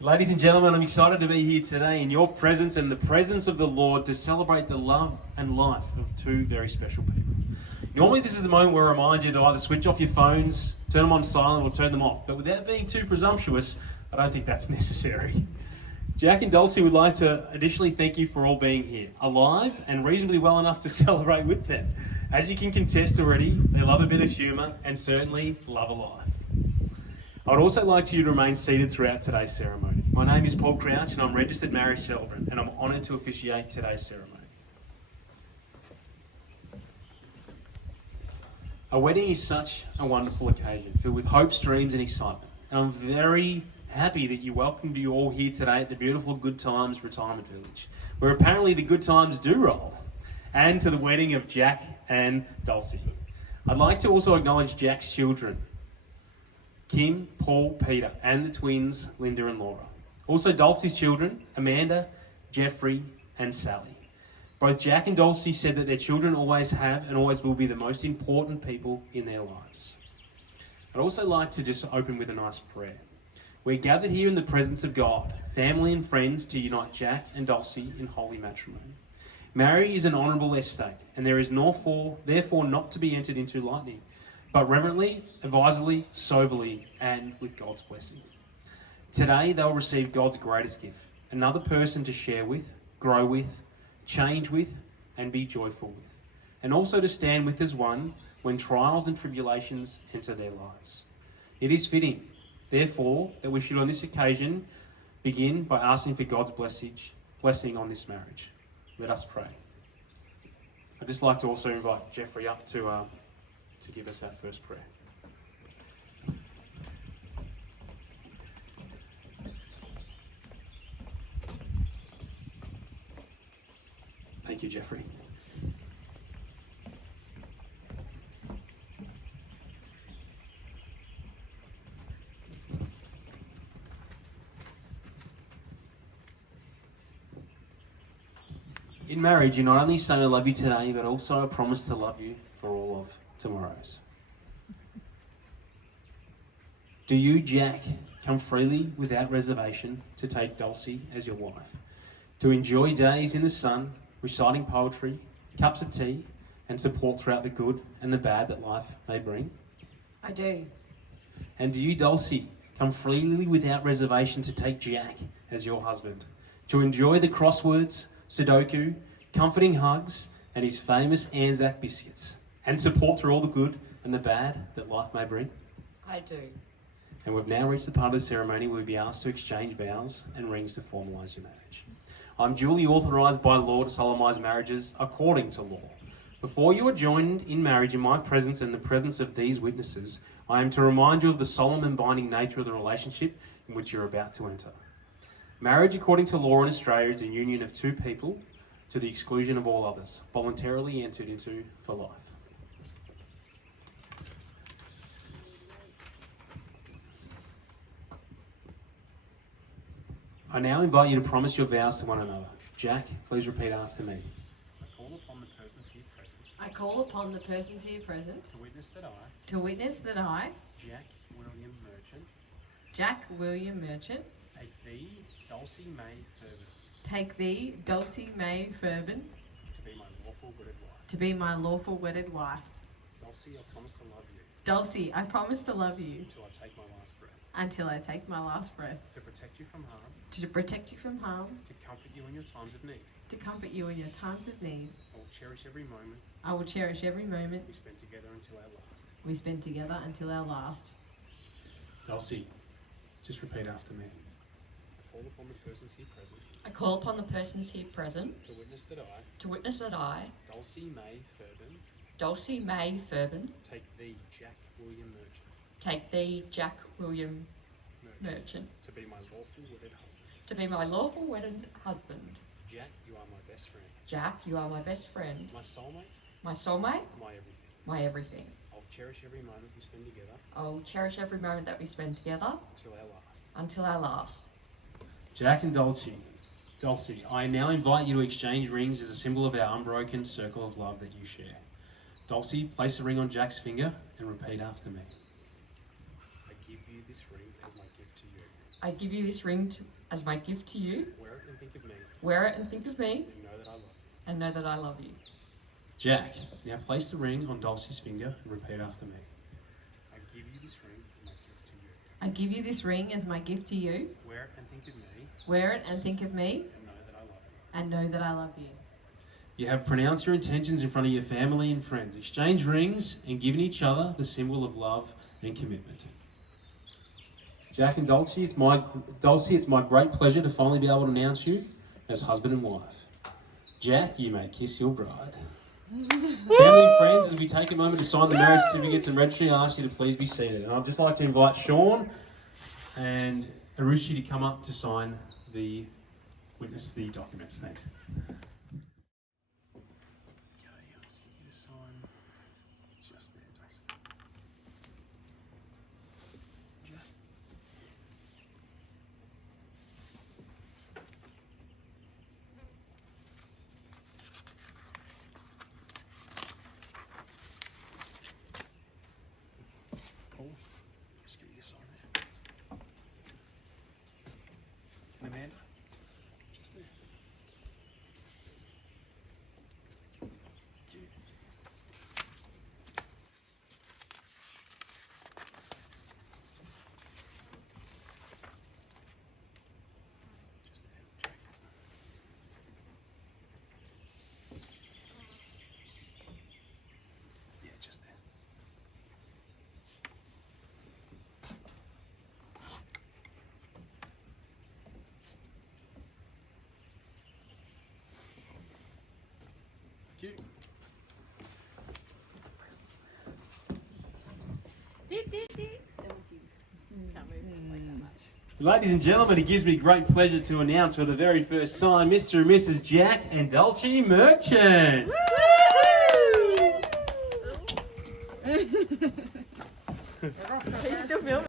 Ladies and gentlemen, I'm excited to be here today in your presence and the presence of the Lord to celebrate the love and life of two very special people. Normally this is the moment where I remind you to either switch off your phones, turn them on silent or turn them off, but without being too presumptuous, I don't think that's necessary. Jack and Dulcie would like to additionally thank you for all being here, alive and reasonably well enough to celebrate with them. As you can contest already, they love a bit of humour and certainly love a life. I would also like you to remain seated throughout today's ceremony. My name is Paul Crouch and I'm registered marriage celebrant and I'm honoured to officiate today's ceremony. A wedding is such a wonderful occasion filled with hopes, dreams and excitement. And I'm very happy that you welcomed you all here today at the beautiful Good Times Retirement Village, where apparently the good times do roll, and to the wedding of Jack and Dulcie. I'd like to also acknowledge Jack's children, Kim, Paul, Peter, and the twins, Linda and Laura. Also Dulcie's children, Amanda, Jeffrey, and Sally. Both Jack and Dulcie said that their children always have and always will be the most important people in their lives. I'd also like to just open with a nice prayer. We're gathered here in the presence of God, family and friends, to unite Jack and Dulcie in holy matrimony. Marriage is an honourable estate, and there is therefore not to be entered into lightly, but reverently, advisedly, soberly, and with God's blessing. Today, they'll receive God's greatest gift, another person to share with, grow with, change with, and be joyful with, and also to stand with as one when trials and tribulations enter their lives. It is fitting, therefore, that we should on this occasion begin by asking for God's blessing on this marriage. Let us pray. I'd just like to also invite Jeffrey up to give us our first prayer. Thank you, Jeffrey. In marriage, you not only say I love you today, but also I promise to love you for all of tomorrow's. Do you, Jack, come freely without reservation to take Dulcie as your wife, to enjoy days in the sun, reciting poetry, cups of tea, and support throughout the good and the bad that life may bring? I do. And do you, Dulcie, come freely without reservation to take Jack as your husband, to enjoy the crosswords, Sudoku, comforting hugs, and his famous Anzac biscuits, and support through all the good and the bad that life may bring? I do. And we've now reached the part of the ceremony where we'll be asked to exchange vows and rings to formalise your marriage. I'm duly authorised by law to solemnise marriages according to law. Before you are joined in marriage in my presence and the presence of these witnesses, I am to remind you of the solemn and binding nature of the relationship in which you're about to enter. Marriage, according to law in Australia, is a union of two people to the exclusion of all others, voluntarily entered into for life. I now invite you to promise your vows to one another. Jack, please repeat after me. I call upon the persons here present I call upon the persons here present to witness that I, Jack Jack William Merchant, Merchant, take thee, Dulcie May Furban, take thee, Dulcie May Furban, to be my lawful wedded wife. Dulcie, I promise to love you Dulcie, I promise to love you until I take my last breath, to protect you from harm, to protect you from harm, to comfort you in your times of need. to comfort you in your times of need. I will cherish every moment I will cherish every moment we spend together until our last. we spend together until our last. Dulcie, just repeat after me. I call upon the persons here present I call upon the persons here present to witness that I, Dulcie May Furban, Dulcie May Furban, take thee, Jack William Merchant, take thee, Jack William Merchant, to be my lawful wedded husband. to be my lawful wedded husband. Jack, you are my best friend, Jack, you are my best friend, my soulmate, my soulmate, my everything. my everything. I'll cherish every moment we spend together I'll cherish every moment that we spend together until our last. until our last. Jack and Dulcie, I now invite you to exchange rings as a symbol of our unbroken circle of love that you share. Dulcie, place a ring on Jack's finger and repeat after me. I give you this ring as my gift to you. I give you this ring as my gift to you. Wear it and think of me. Wear it and think of me, And know that I love you. and know that I love you. Jack, now place the ring on Dulcie's finger and repeat after me. I give you this ring as my gift to you. I give you this ring as my gift to you. Wear it and think of me. Wear it and think of me, And know that I love you. and know that I love you. You have pronounced your intentions in front of your family and friends. Exchange rings and given each other the symbol of love and commitment. Jack and Dulcie, it's my great pleasure to finally be able to announce you as husband and wife. Jack, you may kiss your bride. Family and friends, as we take a moment to sign the marriage certificates and registry, I ask you to please be seated. And I'd just like to invite Sean and Arushi to come up to sign the witness the documents. Thanks. Just there, Dulcie. Paul, just get you to sign there. And Amanda, just there. Thank you. Just there, Jack. Yeah, just there. Thank you. Ladies and gentlemen, it gives me great pleasure to announce for the very first time Mr. and Mrs. Jack and Dulcie Merchant. Are you still filming?